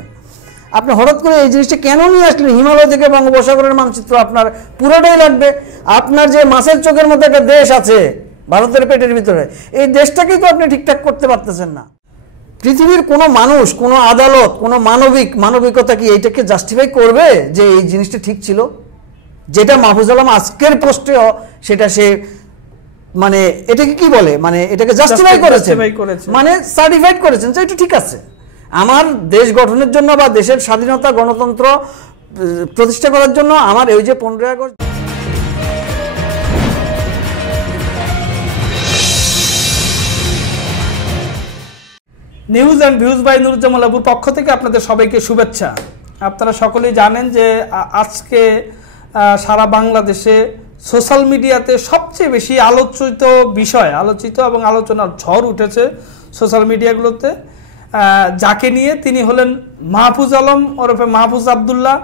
পারেন। আপনি হঠাৎ করে এই জিনিসটা কেন নিয়ে আসলেন? হিমালয় থেকে বঙ্গোপসাগরের মানচিত্র আপনার পুরোটাই লাগবে। আপনার যে মাছের চোখের মতো একটা দেশ আছে ভারতের পেটের ভিতরে, এই দেশটাকেই তো আপনি ঠিকঠাক করতে পারতেছেন না। পৃথিবীর কোনো মানুষ, কোনো আদালত, কোনো মানবিকতা কি এইটাকে জাস্টিফাই করবে যে এই জিনিসটা ঠিক ছিল? যেটা মাহফুজ আলম আজকের পোস্টে সেটা সে মানে এটাকে কি বলে, মানে এটাকে জাস্টিফাই করেছেন, মানে সার্টিফাইড করেছেন যে এটা ঠিক আছে। আমার দেশ গঠনের জন্য বা দেশের স্বাধীনতা গণতন্ত্র প্রতিষ্ঠা করার জন্য আমার এই যে 15 August news and views by Nuruzzaman লাবুর পক্ষ থেকে আপনাদের সবাইকে শুভেচ্ছা। আপনারা সকলেই জানেন যে আজকে সারা বাংলাদেশে সোশ্যাল মিডিয়াতে সবচেয়ে বেশি আলোচিত বিষয়, আলোচিত এবং আলোচনার ঝড় উঠেছে সোশ্যাল মিডিয়াগুলোতে, যাকে নিয়ে তিনি হলেন মাহফুজ আলম ওরফে মাহফুজ আবদুল্লাহ।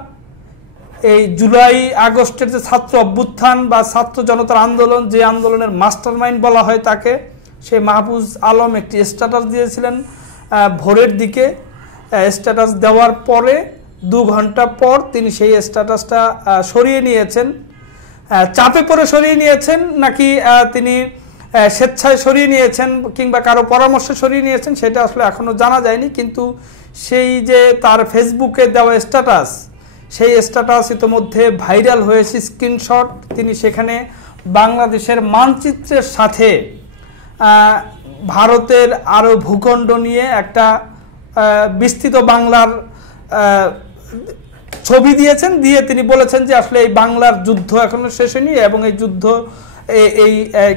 এই জুলাই আগস্টের যে ছাত্র অভ্যুত্থান বা ছাত্র জনতার আন্দোলন, যে আন্দোলনের মাস্টারমাইন্ড বলা হয় তাকে, সেই মাহফুজ আলম একটি স্ট্যাটাস দিয়েছিলেন ভোরের দিকে। স্ট্যাটাস দেওয়ার পরে 2 ঘন্টা পর তিনি সেই স্ট্যাটাসটা সরিয়ে নিয়েছেন। চাপে পড়ে সরিয়ে নিয়েছেন নাকি তিনি স্বেচ্ছায় সরিয়ে নিয়েছেন কিংবা কারো পরামর্শে সরিয়ে নিয়েছেন সেটা আসলে এখনও জানা যায়নি। কিন্তু সেই যে তার ফেসবুকে দেওয়া স্ট্যাটাস, সেই স্ট্যাটাস ইতিমধ্যে ভাইরাল হয়েছে স্ক্রিনশট। তিনি সেখানে বাংলাদেশের মানচিত্রের সাথে ভারতের আরও ভূখণ্ড নিয়ে একটা বিস্তৃত বাংলার ছবি দিয়েছেন, দিয়ে তিনি বলেছেন যে আসলে এই বাংলার যুদ্ধ এখনো শেষ হয়নি এবং এই যুদ্ধ এই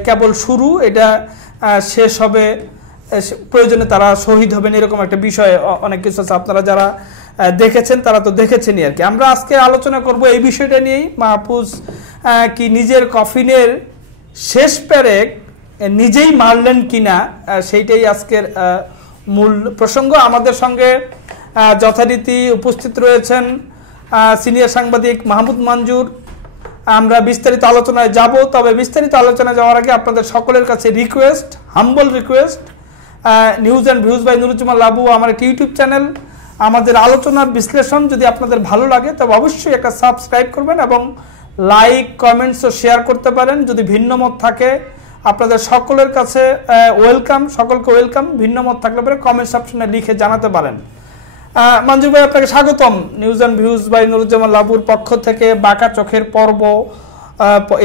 কেবল শুরু, এটা শেষ হবে, প্রয়োজনে তারা শহীদ হবেন, এরকম একটা বিষয় অনেক কিছু আছে। আপনারা যারা দেখেছেন তারা তো দেখেছেনই আর কি। আমরা আজকে আলোচনা করব এই বিষয়টা নিয়েই, মাহফুজ কি নিজের কফিনের শেষ পেরেক নিজেই মারলেন কিনা, সেইটাই আজকের মূল প্রসঙ্গ। আমাদের সঙ্গে যথারীতি উপস্থিত রয়েছেন সিনিয়র সাংবাদিক মাহমুদ মঞ্জুর। আমরা বিস্তারিত আলোচনায় যাব, তবে বিস্তারিত আলোচনায় যাওয়ার আগে আপনাদের সকলের কাছে request, humble request, news and views by Nuruzzaman Labu আমার একটি ইউটিউব চ্যানেল। আমাদের আলোচনার বিশ্লেষণ যদি আপনাদের ভালো লাগে তবে অবশ্যই একটা সাবস্ক্রাইব করবেন এবং লাইক, কমেন্টস ও শেয়ার করতে পারেন। যদি ভিন্ন মত থাকে আপনাদের সকলের কাছে ওয়েলকাম, সকলকে ওয়েলকাম। ভিন্ন মত থাকলে পরে কমেন্টস অপশনে লিখে জানাতে পারেন। মঞ্জুর ভাই, আপনাকে স্বাগতম news and views by Nuruzzaman লাবুর পক্ষ থেকে বাঁকা চোখের পর্ব।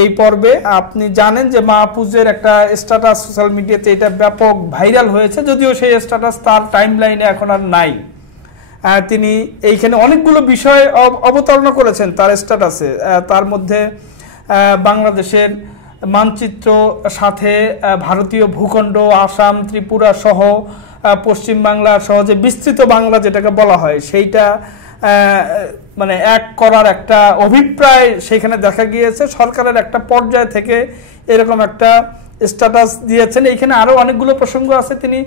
এই পর্বে আপনি জানেন যে মাহফুজের একটা স্ট্যাটাস সোশ্যাল মিডিয়াতে এটা ব্যাপক ভাইরাল হয়েছে, যদিও সেই স্ট্যাটাস তার টাইম লাইনে এখন আর নাই। তিনি এইখানে অনেকগুলো বিষয় অবতারণা করেছেন তার স্ট্যাটাসে। তার মধ্যে বাংলাদেশের মানচিত্র, সাথে ভারতীয় ভূখণ্ড, আসাম, ত্রিপুরা সহ পশ্চিমবাংলা সহ যে বিস্তৃত বাংলা যেটাকে বলা হয়, সেইটা মানে এক করার একটা অভিপ্রায় সেখানে দেখা গিয়েছে। সরকারের একটা পর্যায় থেকে এরকম একটা স্ট্যাটাস দিয়েছেন। এইখানে আরও অনেকগুলো প্রসঙ্গ আছে। তিনি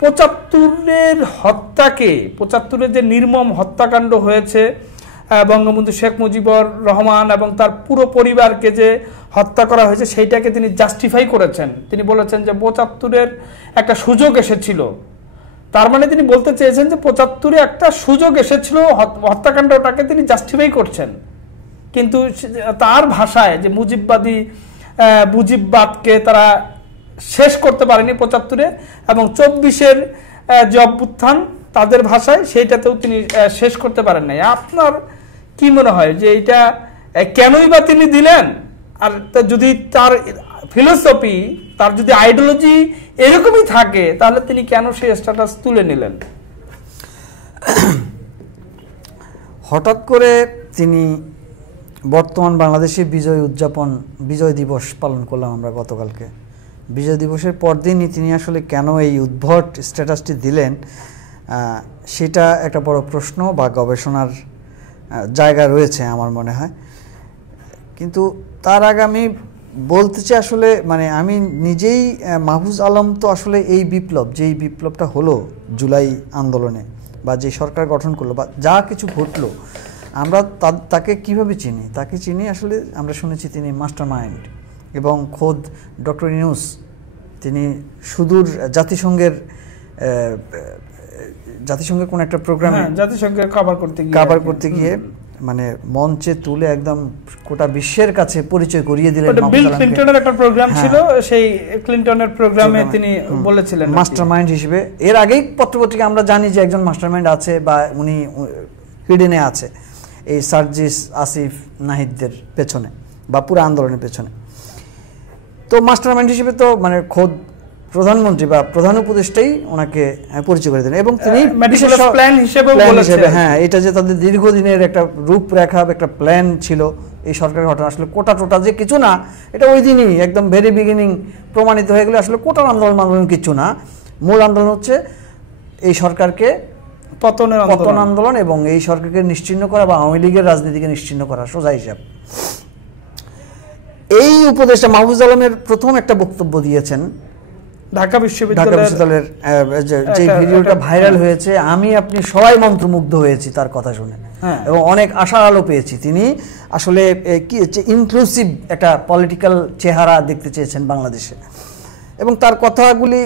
75-এর হত্যাকে, 75-এর যে নির্মম হত্যাকাণ্ড হয়েছে বঙ্গবন্ধু শেখ মুজিবুর রহমান এবং তার পুরো পরিবারকে যে হত্যা করা হয়েছে, সেইটাকে তিনি জাস্টিফাই করেছেন। তিনি বলেছেন যে 75-এর একটা সুযোগ এসেছিল। তার মানে তিনি বলতে চেয়েছেন যে 75-এ একটা সুযোগ এসেছিল, হত্যাকাণ্ডটাকে তিনি জাস্টিফাই করছেন। কিন্তু তার ভাষায় যে মুজিববাদকে তারা শেষ করতে পারেনি 75-এ, এবং 24-এর যে অভ্যুত্থান তাদের ভাষায় সেইটাতেও তিনি শেষ করতে পারেন নাই। আপনার কি মনে হয় যে এটা কেনই বা তিনি দিলেন? আর যদি তার ফিলোসফি, তার যদি আইডিওলজি এরকমই থাকে, তাহলে তিনি কেন সেই স্ট্যাটাস তুলে নিলেন? হঠাৎ করে তিনি বর্তমান বাংলাদেশে বিজয় দিবস পালন করলাম আমরা গতকালকে। বিজয় দিবসের পরদিনই তিনি আসলে কেন এই উদ্ভট স্ট্যাটাসটি দিলেন, সেটা একটা বড় প্রশ্ন বা গবেষণার জায়গা রয়েছে আমার মনে হয়। কিন্তু তার আগে আমি বলতে চাই আসলে মানে আমি নিজেই মাহফুজ আলম তো আসলে এই যেই বিপ্লবটা হলো জুলাই আন্দোলনে বা যে সরকার গঠন করলো বা যা কিছু ঘটলো, আমরা তাকে কিভাবে চিনি? তাকে চিনি আসলে আমরা শুনেছি তিনি মাস্টারমাইন্ড, এবং খোদ ডক্টর ইউনূস তিনি সুদূর জাতিসংঘের জাতিসংঘের কোন একটা প্রোগ্রামে জাতিসংঘের কভার করতে গিয়ে মানে মঞ্চে তুলে একদম গোটা বিশ্বের কাছে পরিচয় করিয়ে দিলেন। বিল ক্লিনটনের একটা প্রোগ্রাম ছিল, সেই ক্লিনটনের প্রোগ্রামে তিনি বলেছিলেন মাস্টারমাইন্ড হিসেবে। এর আগেই পত্রপত্রিকা আমরা জানি যে একজন মাস্টারমাইন্ড আছে বা উনি হিডেনে আছে এই সার্জিস আসিফ নাহিদদের পেছনে বা পুরো আন্দোলনের পেছনে। তো মাস্টারমাইন্ড হিসেবে তো মানে খোদ প্রধানমন্ত্রী বা প্রধান উপদেষ্টাই ওনাকে পরিচয় করে দেন এবং তিনি প্ল্যান হিসেবে হ্যাঁ, এটা যে তাদের দীর্ঘদিনের একটা রূপরেখা একটা প্ল্যান ছিল এই সরকারের ঘটনা, আসলে কোটা যে কিছু না, এটা ওই দিনই একদম ভেরি বিগিনিং প্রমাণিত হয়ে গেলে আসলে কোটার আন্দোলন কিছু না। মূল আন্দোলন হচ্ছে এই সরকারকে পতন আন্দোলন এবং এই সরকারকে নিশ্চিহ্ন করা বা আওয়ামী লীগের রাজনীতিকে নিশ্চিহ্ন করা, সোজা হিসাব। এই উপদেষ্টা মাহফুজ আলমের প্রথম একটা বক্তব্য দিয়েছেন ঢাকা বিশ্ববিদ্যালয়ের যে ভিডিওটা ভাইরাল হয়েছে, আমি আপনি সবাই মন্ত্রমুগ্ধ হয়েছি তার কথা শুনে এবং অনেক আশার আলো পেয়েছি। তিনি আসলে কি ইনক্লুসিভ একটা পলিটিক্যাল চেহারা দেখতে চেয়েছেন বাংলাদেশে এবং তার কথাগুলি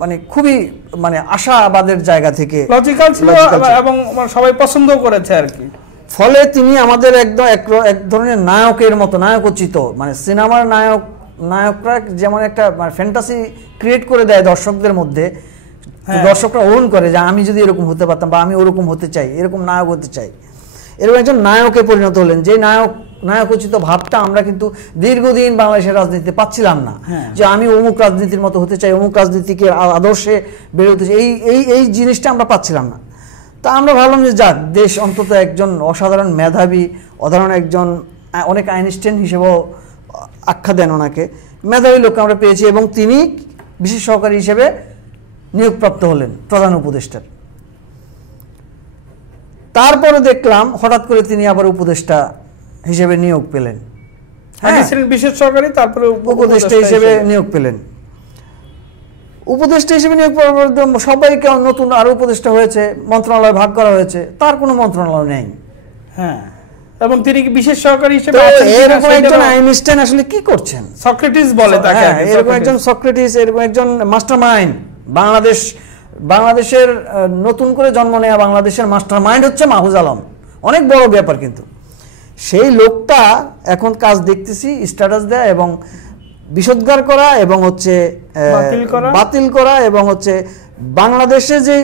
মানে খুবই মানে আশাবাদের জায়গা থেকে লজিক্যাল ছিল এবং সবাই পছন্দ করেছে আর কি। ফলে তিনি আমাদের একদম এক ধরনের নায়কের মতো, নায়কোচিত মানে সিনেমার নায়করা যেমন একটা ফ্যান্টাসি ক্রিয়েট করে দেয় দর্শকদের মধ্যে, দর্শকরা ওন করে যে আমি যদি এরকম হতে পারতাম বা আমি ওরকম হতে চাই, এরকম নায়ক হতে চাই। এরকম একজন নায়কে পরিণত হলেন, যে নায়কোচিত ভাবটা আমরা কিন্তু দীর্ঘদিন বাংলাদেশের রাজনীতিতে পাচ্ছিলাম না, যে আমি অমুক রাজনীতির মতো হতে চাই, অমুক রাজনীতিকে আদর্শে বেড়ে উঠতে চাই, এই জিনিসটা আমরা পাচ্ছিলাম না। তা আমরা ভাবলাম যে যাক, দেশ অন্তত একজন অসাধারণ মেধাবী, অসাধারণ একজন, অনেক আইনস্টাইন হিসেবেও আখ্যা দেন ওনাকে, মেধাবী লোককে আমরা পেয়েছি এবং তিনি বিশেষ সহকারী হিসেবে নিয়োগপ্রাপ্ত হলেন প্রধান উপদেষ্টার। তারপরে দেখলাম হঠাৎ করে তিনি আবার উপদেষ্টা হিসেবে নিয়োগ পেলেন, বিশেষ সহকারী, তারপরে উপদেষ্টা হিসেবে নিয়োগ পেলেন। উপদেষ্টা হিসেবে নিয়োগ পাওয়ার পর সবাইকে নতুন আরো উপদেষ্টা হয়েছে, মন্ত্রণালয় ভাগ করা হয়েছে, তার কোনো মন্ত্রণালয় নেই। হ্যাঁ, এবং তিনি বিশেষ সহকারী হিসেবে এরকম একজন আইনস্টাইন আসলে কি করছেন? সক্রেটিস বলে তাকে, এরকম একজন সক্রেটিস, এরকম একজন মাস্টারমাইন্ড, বাংলাদেশের নতুন করে জন্ম নেওয়া বাংলাদেশের মাস্টারমাইন্ড হচ্ছে মাহফুজ আলম। অনেক বড় ব্যাপার, কিন্তু সেই লোকটা এখন কাজ দেখতেছি স্ট্যাটাস দেয় এবং বিষোদ্গার করা এবং হচ্ছে বাতিল করা এবং হচ্ছে বাংলাদেশে যে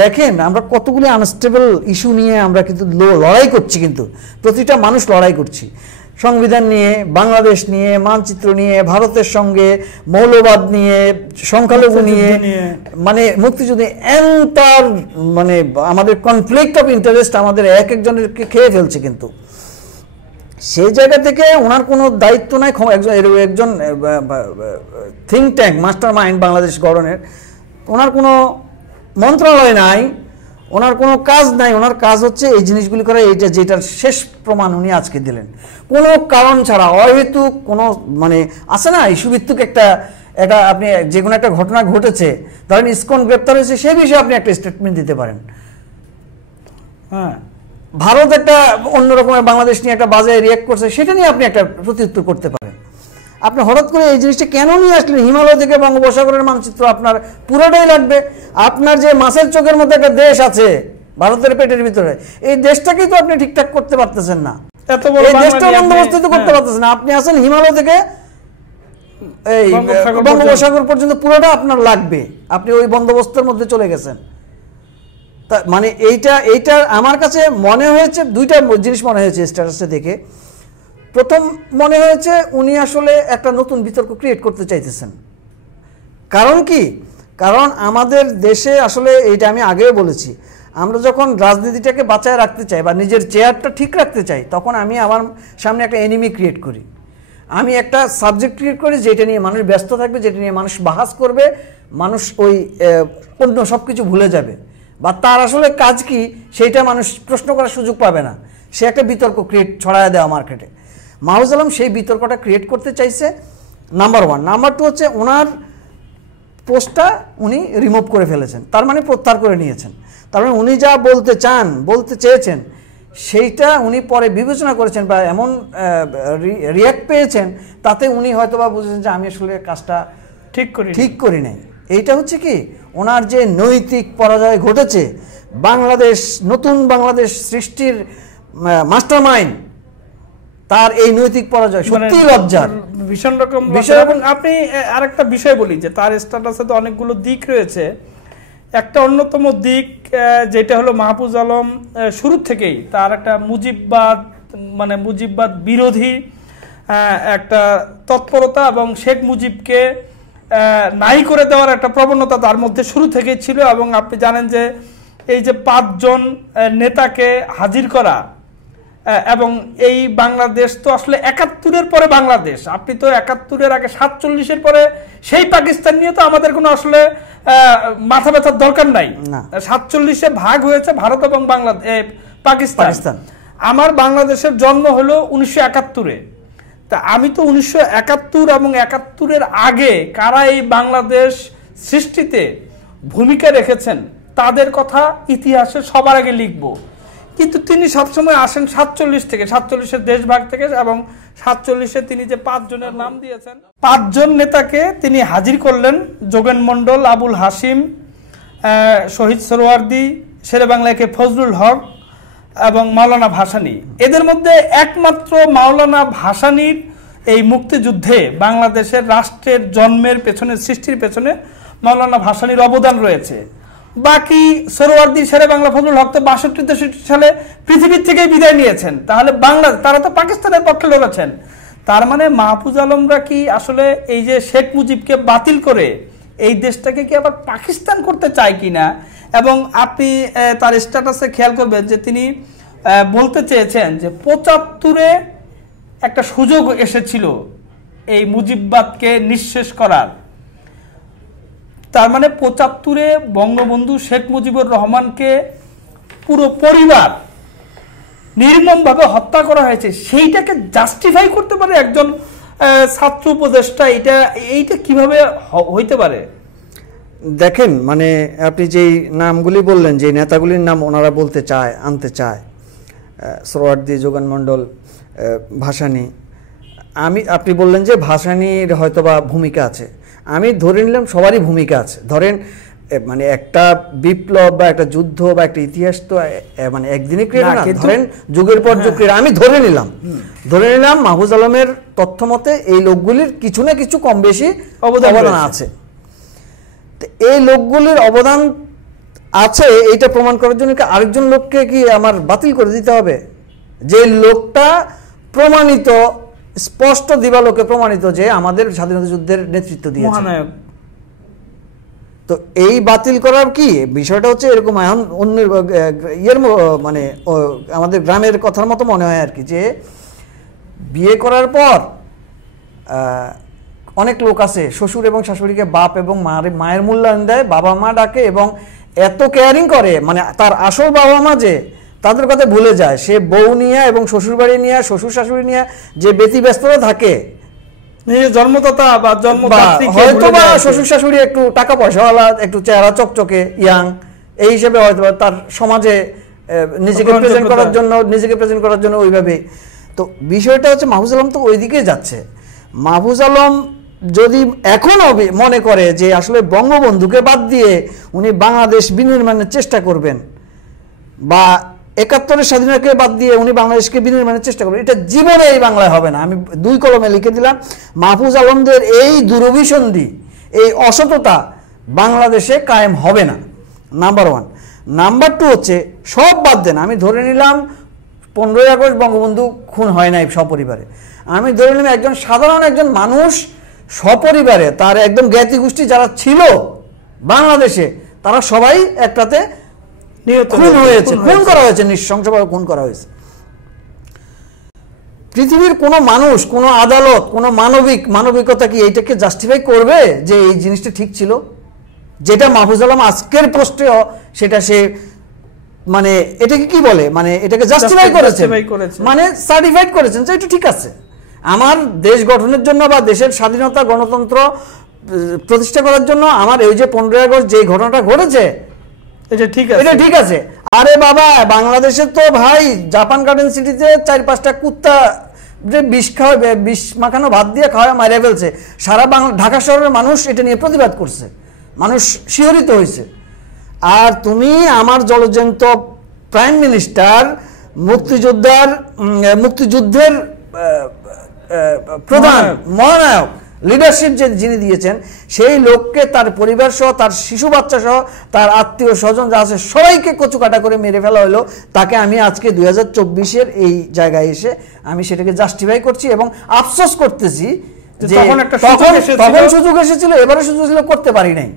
দেখেন আমরা কতগুলি আনস্টেবল ইস্যু নিয়ে আমরা কিন্তু লড়াই করছি, কিন্তু প্রতিটা মানুষ লড়াই করছি, সংবিধান নিয়ে, বাংলাদেশ নিয়ে, মানচিত্র নিয়ে, ভারতের সঙ্গে, মৌলবাদ নিয়ে, সংখ্যালঘু নিয়ে, মানে মুক্তিযুদ্ধ, এন্টার মানে আমাদের কনফ্লিক্ট অফ ইন্টারেস্ট আমাদের এক একজনকে খেয়ে ফেলছে। কিন্তু সেই জায়গা থেকে ওনার কোনো দায়িত্ব নাই, একজন think tank master mind Bangladesh গঠনের, ওনার কোনো মন্ত্রণালয় নাই, ওনার কোনো কাজ নাই। ওনার কাজ হচ্ছে এই জিনিসগুলি করা, এইটা যেটার শেষ প্রমাণ উনি আজকে দিলেন, কোনো কারণ ছাড়া, অহেতুক কোনো মানে আছে না ইস্যুভিত্তিক একটা আপনি যে কোনো একটা ঘটনা ঘটেছে, ধরেন ইসকন গ্রেপ্তার হয়েছে, সেই বিষয়ে আপনি একটা স্টেটমেন্ট দিতে পারেন। হ্যাঁ, ভারত একটা অন্যরকমের বাংলাদেশ নিয়ে একটা বাজে রিয়াক্ট করছে, সেটা নিয়ে আপনি একটা প্রত্যুত্তর করতে পারেন। আপনি হঠাৎ করে এই জিনিসটা কেন নিয়ে আসলেন? হিমালয় থেকে বঙ্গোপসাগরের মানচিত্র আপনার পুরোটাই লাগবে। আপনার যে মাছের চোখের মধ্যে একটা দেশ আছে ভারতের পেটের ভিতরে, এই দেশটাকেই তো আপনি ঠিকঠাক করতে পারতেছেন না, এই দেশটা বন্দোবস্ত করতে পারতেছেন না। আপনি আছেন হিমালয় থেকে এই বঙ্গোপসাগর পর্যন্ত, পুরোটা আপনার লাগবে, আপনি ওই বন্দোবস্তের মধ্যে চলে গেছেন। তা মানে এইটা আমার কাছে মনে হয়েছে, দুইটা জিনিস মনে হয়েছে স্ট্যাটাসটা দেখে। প্রথম মনে হয়েছে উনি আসলে একটা নতুন বিতর্ক ক্রিয়েট করতে চাইতেছেন। কারণ কি? কারণ আমাদের দেশে আসলে এইটা আমি আগেও বলেছি, আমরা যখন রাজনীতিটাকে বাঁচায় রাখতে চাই বা নিজের চেয়ারটা ঠিক রাখতে চাই, তখন আমি আমার সামনে একটা এনিমি ক্রিয়েট করি, আমি একটা সাবজেক্ট ক্রিয়েট করি যেটা নিয়ে মানুষ ব্যস্ত থাকবে, যেটা নিয়ে মানুষ বাহাস করবে, মানুষ ওই অন্য সব কিছু ভুলে যাবে, বা তার আসলে কাজ কি সেইটা মানুষ প্রশ্ন করার সুযোগ পাবে না। সে একটা বিতর্ক ছড়ায় দেওয়া মার্কেটে। মাহফুজ আলম সেই বিতর্কটা ক্রিয়েট করতে চাইছে, নাম্বার ওয়ান। নাম্বার টু হচ্ছে ওনার পোস্টটা উনি রিমুভ করে ফেলেছেন, তার মানে প্রত্যাহার করে নিয়েছেন। তার মানে উনি যা বলতে চেয়েছেন সেইটা উনি পরে বিবেচনা করেছেন বা এমন রিয়াক্ট পেয়েছেন, তাতে উনি হয়তো বা বুঝেছেন যে আমি আসলে কাজটা ঠিক করি নাই। এইটা হচ্ছে কি ওনার যে নৈতিক পরাজয় ঘটেছে, বাংলাদেশ নতুন বাংলাদেশ সৃষ্টির মাস্টারমাইন্ড, তার এই নৈতিক পরাজয় সত্যি লজ্জার ভীষণ রকম বিষয়। এবং আপনি আরেকটা বিষয় বলি যে তার স্ট্যাটাসে তো অনেকগুলো দিক রয়েছে। একটা অন্যতম দিক যেটা হলো মাহফুজ আলম শুরু থেকেই তার একটা মুজিববাদ বিরোধী একটা তৎপরতা এবং শেখ মুজিবকে নাই করে দেওয়ার একটা প্রবণতা তার মধ্যে শুরু থেকেই ছিল। এবং আপনি জানেন যে এই যে 5 জন নেতাকে হাজির করা, এবং এই বাংলাদেশ তো আসলে 71-এর পরে বাংলাদেশ, আপনি তো 71-এর আগে 47-এর পরে সেই পাকিস্তান নিয়ে তো আমাদের কোনো আসলে মাথা ব্যথার দরকার নাই। 47-এ ভাগ হয়েছে ভারত এবং পাকিস্তান। আমার বাংলাদেশের জন্ম হলো 1971-এ। তা আমি তো 1971 এবং 71-এর আগে কারা এই বাংলাদেশ সৃষ্টিতে ভূমিকা রেখেছেন তাদের কথা ইতিহাসে সবার আগে লিখব। কিন্তু তিনি সবসময় আসেন 47 থেকে, 47-এর দেশভাগ থেকে, এবং 47-এ তিনি যে 5 জনের নাম দিয়েছেন, 5 জন নেতাকে তিনি হাজির করলেন। যোগেন মন্ডল, আবুল হাসিম, শহীদ সোহরাওয়ার্দী, শেরে বাংলাকে ফজলুল হক এবং মাওলানা ভাসানী। এদের মধ্যে একমাত্র মাওলানা ভাসানীর এই মুক্তিযুদ্ধে বাংলাদেশের রাষ্ট্রের জন্মের পেছনে, সৃষ্টির পেছনে মাওলানা ভাসানীর অবদান রয়েছে। বাকি সোহরাওয়ার্দী, শেরে বাংলা, ফজলুল হক তো 62-63 সালে পৃথিবীর থেকেই বিদায় নিয়েছেন। তাহলে তারা তো পাকিস্তানের পক্ষে লড়েছেন। তার মানে মাহফুজ আলমরা কি আসলে এই যে শেখ মুজিবকে বাতিল করে এই দেশটাকে কি আবার পাকিস্তান করতে চায় কিনা? এবং আপনি তার স্ট্যাটাসে খেয়াল করবেন যে তিনি বলতে চেয়েছেন যে 75-এ একটা সুযোগ এসেছিল এই মুজিববাদকে নিঃশেষ করার। তার মানে 75-এ বঙ্গবন্ধু শেখ মুজিবুর রহমানকে পুরো পরিবার নির্মমভাবে হত্যা করা হয়েছে, সেইটাকে জাস্টিফাই করতে পারে একজন ছাত্র উপদেষ্টা? এইটা কিভাবে হইতে পারে? দেখেন, মানে আপনি যেই নামগুলি বললেন, যে নেতাগুলির নাম ওনারা আনতে চায়, সোহরাওয়ার্দী, যোগেন মন্ডল, ভাসানী, আপনি বললেন যে ভাসানীর হয়তোবা ভূমিকা আছে, আমি ধরে নিলাম সবারই ভূমিকা আছে। ধরেন মানে একটা বিপ্লব বা একটা যুদ্ধ বা একটা ইতিহাস তো মানে একদিনে ক্রিয়া না, ধরেন যুগের পর যুগ ক্রিয়া। আমি ধরে নিলাম মাহফুজ আলমের তথ্য মতে এই লোকগুলির কিছু না কিছু কম বেশি অবদান আছে। এই লোকগুলির অবদান আছে এইটা প্রমাণ করার জন্য কি আরেকজন লোককে কি আমার বাতিল করে দিতে হবে? যে লোকটা প্রমাণিত, স্পষ্ট দিবালোকে প্রমাণিত যে আমাদের স্বাধীনতা যুদ্ধের নেতৃত্ব দিয়েছে, তো এই বাতিল করার কি বিষয়টা হচ্ছে এরকম। এখন অন্যের মানে আমাদের গ্রামের কথার মতো মনে হয় আর কি, যে বিয়ে করার পর অনেক লোক আছে শ্বশুর এবং শাশুড়িকে বাপ এবং মায়ের মূল্যায়ন দেয়, বাবা মা ডাকে এবং এত কেয়ারিং করে, মানে তার আসল বাবা মা যে তাদের কথা ভুলে যায়। সে বউ নিয়ে এবং শ্বশুর বাড়ি নিয়ে, শ্বশুর শাশুড়ি নিয়ে যে ব্যতিব্যস্ততা থাকে, জন্মদাতা বা হয়তো বা শ্বশুর শাশুড়ি একটু টাকা পয়সাওয়ালা, একটু চেহারা চকচকে, ইয়াং, এই হিসেবে হয়তো তার সমাজে নিজেকে প্রেজেন্ট করার জন্য ওইভাবে। তো বিষয়টা হচ্ছে মাহফুজ আলম তো ওইদিকে যাচ্ছে। মাহফুজ আলম যদি এখনো মনে করে যে আসলে বঙ্গবন্ধুকে বাদ দিয়ে উনি বাংলাদেশ বিনির্মাণের চেষ্টা করবেন, বা 71-এর স্বাধীনতাকে বাদ দিয়ে উনি বাংলাদেশকে বিনির্মাণের চেষ্টা করবেন, এটা জীবনে এই বাংলায় হবে না। আমি 2 কলমে লিখে দিলাম, মাহফুজ আলমদের এই দুরভিসন্ধি, এই অসততা বাংলাদেশে কায়েম হবে না, নাম্বার 1। নাম্বার 2 হচ্ছে সব বাদ দেন, আমি ধরে নিলাম 15ই আগস্ট বঙ্গবন্ধু খুন হয় নাই সপরিবারে, আমি ধরে নিলাম সাধারণ একজন মানুষ সপরিবারে, তার একদম জ্ঞাতি গোষ্ঠী যারা ছিল বাংলাদেশে, তারা সবাই একটাতে খুন করা হয়েছে, নৃশংসভাবে খুন করা হয়েছে। পৃথিবীর কোনো মানুষ, কোনো আদালত, কোনো মানবিকতা কি এইটাকে জাস্টিফাই করবে যে এই জিনিসটা ঠিক ছিল? যেটা মাহফুজ আলম আজকের পোস্টে সেটা সে মানে এটাকে কি বলে, মানে এটাকে জাস্টিফাই করেছেন, মানে সার্টিফাইড করেছেন যে এটা ঠিক আছে। আমার দেশ গঠনের জন্য বা দেশের স্বাধীনতা গণতন্ত্র প্রতিষ্ঠা করার জন্য আমার এই যে 15ই আগস্ট যে ঘটনাটা ঘটেছে এটা ঠিক আছে। আরে বাবা, বাংলাদেশে তো ভাই জাপান গার্ডেন সিটিতে 4-5টা কুত্তা যে বিষ মাখানো ভাত দিয়ে খাওয়া মারিয়ে ফেলছে, সারা ঢাকা শহরের মানুষ এটা নিয়ে প্রতিবাদ করছে। মানুষ শিহরিত হয়েছে। আর তুমি আমার জলজ্যান্ত প্রাইম মিনিস্টার, মুক্তিযুদ্ধের প্রধান মহানায়ক, লিডারশিপ যিনি দিয়েছেন, সেই লোককে তার পরিবার সহ, তার শিশু বাচ্চা সহ, তার আত্মীয় স্বজন যা আছে সবাইকে কচুকাটা করে মেরে ফেলা হলো। তাকে আমি আজকে 2024-এর এই জায়গায় এসে আমি সেটাকে জাস্টিফাই করছি এবং আফসোস করতেছি যে তখন সুযোগ এসেছিল, এবারে সুযোগ ছিল, করতে পারি নাই।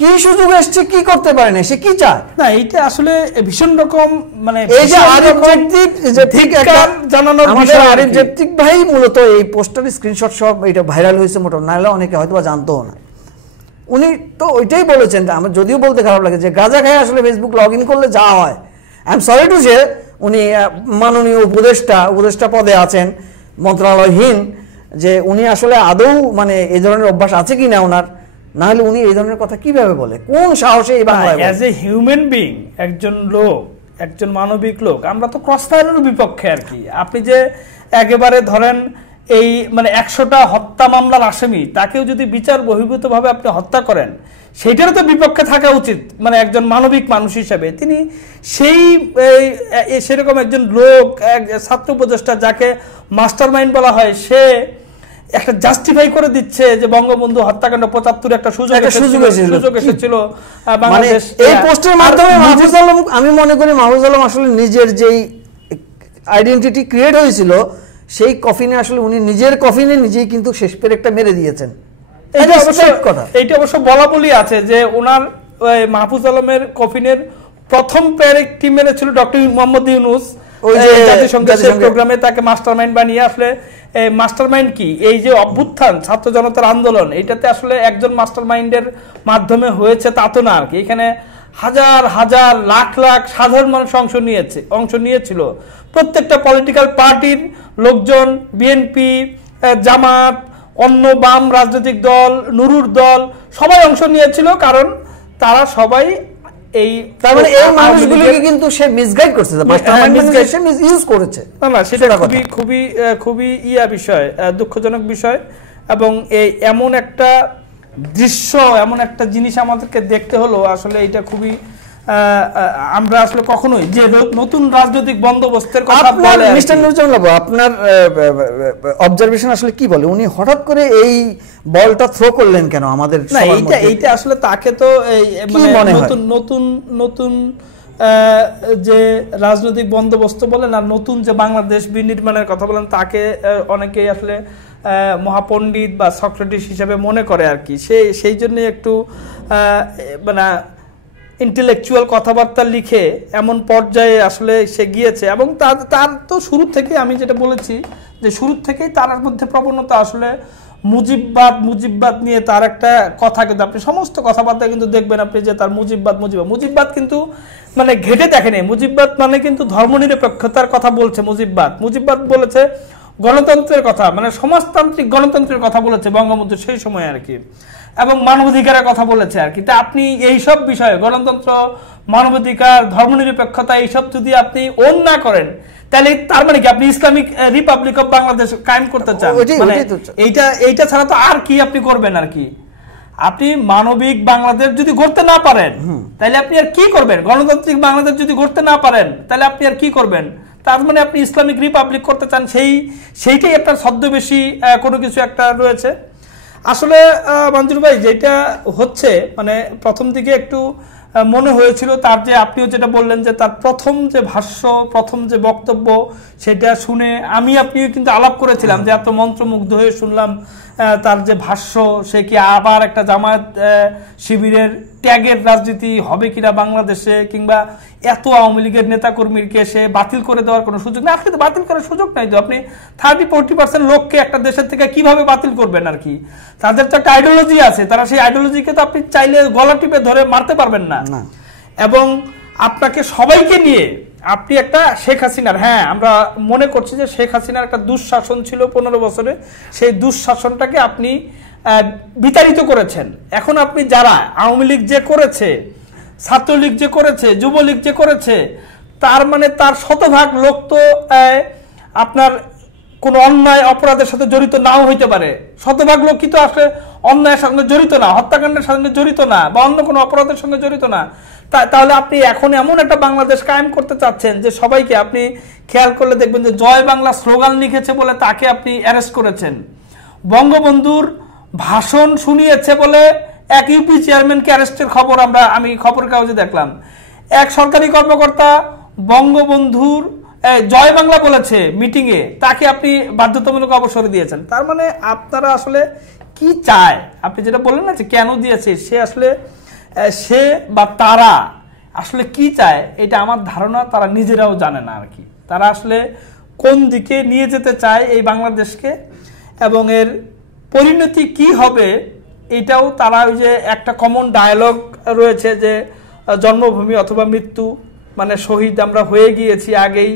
কি সুযোগ এসছে, কি করতে পারে না, সে কি চায় না, এইটা আসলে ভীষণ রকম মানে এই যে আরিফ জেপতিক যে ঠিক একটা জানানোর বিষয়। আরিফ জেপতিক ভাই মূলত এই পোস্টার স্ক্রিনশট সব এটা ভাইরাল হয়েছে মোটামুটি, নাহলে অনেকে হয়তো জানতোও না। উনি তো ওইটাই বলেছেন, আমার যদিও বলতে খারাপ লাগে যে গাঁজা খায় আসলে ফেসবুক লগ ইন করলে যা হয়। I am sorry to say, উনি মাননীয় উপদেষ্টা পদে আছেন, মন্ত্রণালয়হীন, যে উনি আসলে আদৌ মানে এই ধরনের অভ্যাস আছে কিনা ওনার, না হলে উনি এই ধরনের কথা কিভাবে বলে, কোন সাহসে এই বাংলায়? অ্যাজ এ হিউম্যান বিং, একজন লোক, একজন মানবিক লোক, আমরা তো ক্রস ফায়ারের বিপক্ষে আর কি। আপনি যে একেবারে ধরেন এই মানে 100টা হত্যা মামলার আসামি, তাকেও যদি বিচার বহির্ভূতভাবে আপনি হত্যা করেন, সেইটারও তো বিপক্ষে থাকা উচিত মানে একজন মানবিক মানুষ হিসেবে। তিনি সেই সেরকম একজন লোক, ছাত্র উপদেষ্টা যাকে মাস্টার মাইন্ড বলা হয়, সে একটা জাস্টিফাই করে দিচ্ছে যে বঙ্গবন্ধু হত্যাকাণ্ড 75 একটা সুযোগ এসেছিল বাংলাদেশ। এই পোস্টের মাধ্যমে মাহফুজ আলম, আমি মনে করি মাহফুজ আলম আসলে নিজের যেই আইডেন্টিটি ক্রিয়েট হয়েছিল, সেই কফিনে আসলে উনি নিজের কফিনে নিজেই কিন্তু শেষ পেরেকটা মেরে দিয়েছেন। এইটা অবশ্য বলা বলি আছে যে ওনার মাহফুজ আলমের কফিনের প্রথম পেরেকটি মেরেছিল ডক্টর মোহাম্মদ ইউনূস, ওই যে জাতিসংঘের প্রোগ্রামে তাকে মাস্টারমাইন্ড বানিয়ে। আসলে মাস্টারমাইন্ড কি, এই যে অভ্যুত্থান, ছাত্র জনতার আন্দোলন, এটাতে আসলে একজন মাস্টারমাইন্ডের মাধ্যমে হয়েছে তা তো না আর কি। এখানে হাজার হাজার লাখ লাখ সাধারণ মানুষ অংশ নিয়েছিল। প্রত্যেকটা পলিটিক্যাল পার্টির লোকজন, বিএনপি, জামাত, অন্য বাম রাজনৈতিক দল, নুরুর দল, সবাই অংশ নিয়েছিল, কারণ তারা সবাই এই তার মানে এই মানুষগুলোকে কিন্তু সে মিসগাইড করছে, সে মিসইউজ করেছে। না, সেটা খুবই খুবই খুবই বিষয়, দুঃখজনক বিষয়। এবং এই এমন একটা দৃশ্য, এমন একটা জিনিস আমাদেরকে দেখতে হলো, আসলে এটা খুবই আমরা আসলে কখনোই যে নতুন রাজনৈতিক বন্দোবস্তের কথা বলে মিস্টার নুরুজ্জামান বাবু, আপনার অবজারভেশন আসলে কি বলে? উনি হঠাৎ করে এই বলটা থ্রো করলেন কেন আমাদের? না, এইটা আসলে তাকে তো নতুন নতুন নতুন যে রাজনৈতিক বন্দোবস্ত বলেন আর নতুন যে বাংলাদেশ বিনির্মাণের কথা বলেন, তাকে অনেকেই আসলে মহাপণ্ডিত বা সক্রেটিস হিসেবে মনে করে আর কি। সেই জন্যই একটু মানে ইন্টেলেকচুয়াল কথাবার্তা লিখে এমন পর্যায়ে আসলে সে গিয়েছে। এবং তার তো শুরু থেকে আমি যেটা বলেছি যে শুরু থেকেই তার মধ্যে প্রবণতা আসলে মুজিববাদ নিয়ে তার একটা কথা, কিন্তু আপনি সমস্ত কথাবার্তা কিন্তু দেখবেন আপনি যে তার মুজিববাদ কিন্তু মানে ঘেটে দেখেনি। মুজিববাদ মানে কিন্তু ধর্মনিরপেক্ষতার কথা বলছে। মুজিববাদ বলেছে গণতন্ত্রের কথা, মানে সমাজতান্ত্রিক গণতন্ত্রের কথা বলেছে বঙ্গবন্ধু সেই সময় আর কি, এবং মানবাধিকারের কথা বলেছে আর কি। তা আপনি এইসব বিষয়ে গণতন্ত্র, মানবাধিকার, ধর্মনিরপেক্ষতা এইসব যদি আপনি ওন না করেন, তাহলে তার মানে কি আপনি ইসলামিক রিপাবলিক অফ বাংলাদেশ কায়েম করতে চান? মানে এইটা ছাড়া তো আর কি আপনি করবেন আর কি? আপনি মানবিক বাংলাদেশ যদি গড়তে না পারেন, তাহলে আপনি আর কি করবেন? গণতান্ত্রিক বাংলাদেশ যদি গড়তে না পারেন, তাহলে আপনি আর কি করবেন? তার মানে আপনি ইসলামিক রিপাবলিক করতে চান, সেইটাই একটা ছদ্মবেশী কোনো কিছু একটা রয়েছে। আসলে মঞ্জুর ভাই, যেটা হচ্ছে মানে প্রথম দিকে একটু মনে হয়েছিল তার যে আপনিও যেটা বললেন যে তার প্রথম যে ভাষ্য, প্রথম যে বক্তব্য, সেটা শুনে আপনিও কিন্তু আলাপ করেছিলাম যে এত মন্ত্রমুগ্ধ হয়ে শুনলাম তার যে ভাষ্য, সে কি আবার একটা জামায়াত শিবিরের ট্যাগের রাজনীতি হবে কিনা বাংলাদেশে, কিংবা এত আওয়ামী লীগের নেতাকর্মীকে সে বাতিল করে দেওয়ার কোনো সুযোগ নেই। আপনি তো বাতিল করার সুযোগ নাই, তো আপনি 30-40% লোককে একটা দেশের থেকে কিভাবে বাতিল করবেন আর কি? তাদের তো একটা আইডিওলজি আছে, তারা সেই আইডিওলজিকে তো আপনি চাইলে গলা টিপে ধরে মারতে পারবেন না। এবং আপনাকে সবাইকে নিয়ে আপনি একটা শেখ হাসিনার, হ্যাঁ আমরা মনে করছি যে শেখ হাসিনার একটা দুঃশাসন ছিল 15 বছরে, সেই দুঃশাসনটাকে আপনি বিতাড়িত করেছেন। এখন আপনি যারা আওয়ামী লীগ যে করেছে, ছাত্রলীগ যে করেছে, যুবলীগ যে করেছে, তার মানে তার শতভাগ লোক তো আপনার কোন অন্যায় অপরাধের সাথে জড়িত নাও হইতে পারে, শতভাগ লোক কিন্তু আসলে অন্যায়ের সঙ্গে জড়িত না, হত্যাকাণ্ডের সঙ্গে জড়িত না, বা অন্য কোনো অপরাধের সঙ্গে জড়িত না। তাহলে আপনি এখন এমন একটা বাংলাদেশ কায়েম করতে চাচ্ছেন যে সবাইকে, আপনি খেয়াল করলে দেখবেন যে জয় বাংলা স্লোগান লিখেছে বলে তাকে আপনি অ্যারেস্ট করেছেন, বঙ্গবন্ধুর ভাষণ শুনিয়েছে বলে এক ইউপি চেয়ারম্যানকে অ্যারেস্টের খবর আমি খবর কাগজে দেখলাম। এক সরকারি কর্মকর্তা বঙ্গবন্ধুর জয় বাংলা বলেছে মিটিংয়ে, তাকে আপনি বাধ্যতামূলক অবসরে দিয়েছেন। তার মানে আপনারা আসলে কি চায়, আপনি যেটা বললেন না যে কেন দিয়েছে, সে আসলে সে বা তারা আসলে কি চায়, এটা আমার ধারণা তারা নিজেরাও জানে না আর কি। তারা আসলে কোন দিকে নিয়ে যেতে চায় এই বাংলাদেশকে, এবং এর পরিণতি কি হবে এটাও তারা, ওই যে একটা কমন ডায়ালগ রয়েছে যে জন্মভূমি অথবা মৃত্যু, মানে শহীদ আমরা হয়ে গিয়েছি আগেই,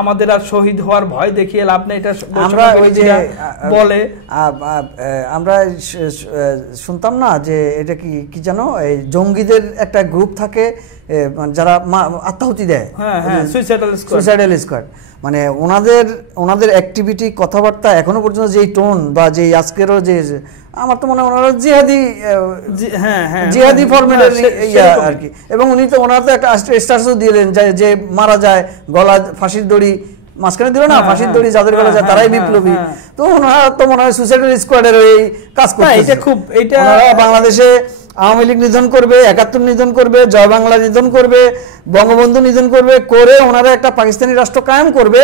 আমাদের আর শহীদ হওয়ার ভয় দেখিয়ে লাভ নেই, এটা আমরা ওই যে বলে আমরা শুনতাম না যে এটা কি জানো, এই জঙ্গিদের একটা গ্রুপ থাকে যারা আত্মাহুতি দেয়, সুইসাইডাল স্কোয়াড, মানে ওনাদের অ্যাক্টিভিটি, কথাবার্তা এখনো পর্যন্ত যেই টোন বা যেই আজকেরও যে, আমার তো মনে হয় ওনারা জিহাদি ফরম্যাটের আর কি। এবং উনি তো ওনারা তো একটা স্ট্যাটাসও দিলেন যে মারা যায় গলা ফাঁসির দড়ি মাঝখানে দিল না, ফাঁসির দড়ি যাদের গলা যায় তারাই বিপ্লবী। তো ওনারা তো মনে হয় সুইসাইডাল স্কোয়াডের ওই কাজ করছে। এটা বাংলাদেশে আওয়ামী লীগ নিধন করবে, 71 নিধন করবে, জয় বাংলা নিধন করবে, বঙ্গবন্ধু নিধন করবে, করে ওনারা একটা পাকিস্তানি রাষ্ট্র কায়েম করবে,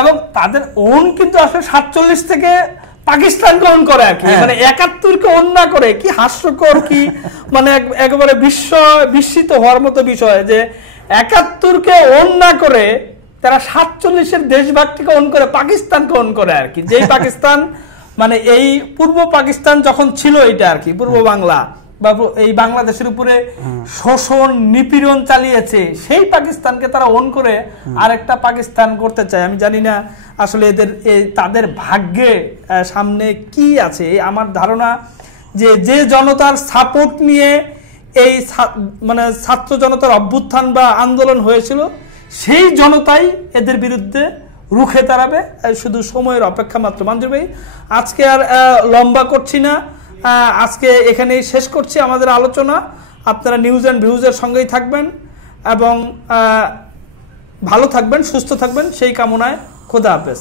এবং তাদের ওন কিন্তু আসলে 47 থেকে পাকিস্তানকে ওন করে আর কি, মানে 71কে ওন না করে। কি হাস্যকর, কি মানে একেবারে বিস্মিত হওয়ার মতো বিষয় যে 71কে ওন না করে তারা 47-এর দেশভাগটিকে ওন করে পাকিস্তানকে ওন করে আর কি। যেই পাকিস্তান মানে এই পূর্ব পাকিস্তান যখন ছিল এটা আর কি, পূর্ব বাংলা বা এই বাংলাদেশের উপরে শোষণ নিপীড়ন চালিয়েছে, সেই পাকিস্তানকে তারা ওন করে আরেকটা পাকিস্তান করতে চায়। আমি জানি না আসলে তাদের ভাগ্যে সামনে কি আছে। আমার ধারণা যে জনতার সাপোর্ট নিয়ে এই মানে ছাত্র জনতার অভ্যুত্থান বা আন্দোলন হয়েছিল, সেই জনতাই এদের বিরুদ্ধে রুখে দাঁড়াবে, শুধু সময়ের অপেক্ষা মাত্র। মঞ্জুর ভাই, আজকে আর লম্বা করছি না, আজকে এখানেই শেষ করছি আমাদের আলোচনা। আপনারা নিউজ অ্যান্ড ভিউজের সঙ্গেই থাকবেন এবং ভালো থাকবেন, সুস্থ থাকবেন, সেই কামনায় খোদা হাফেজ।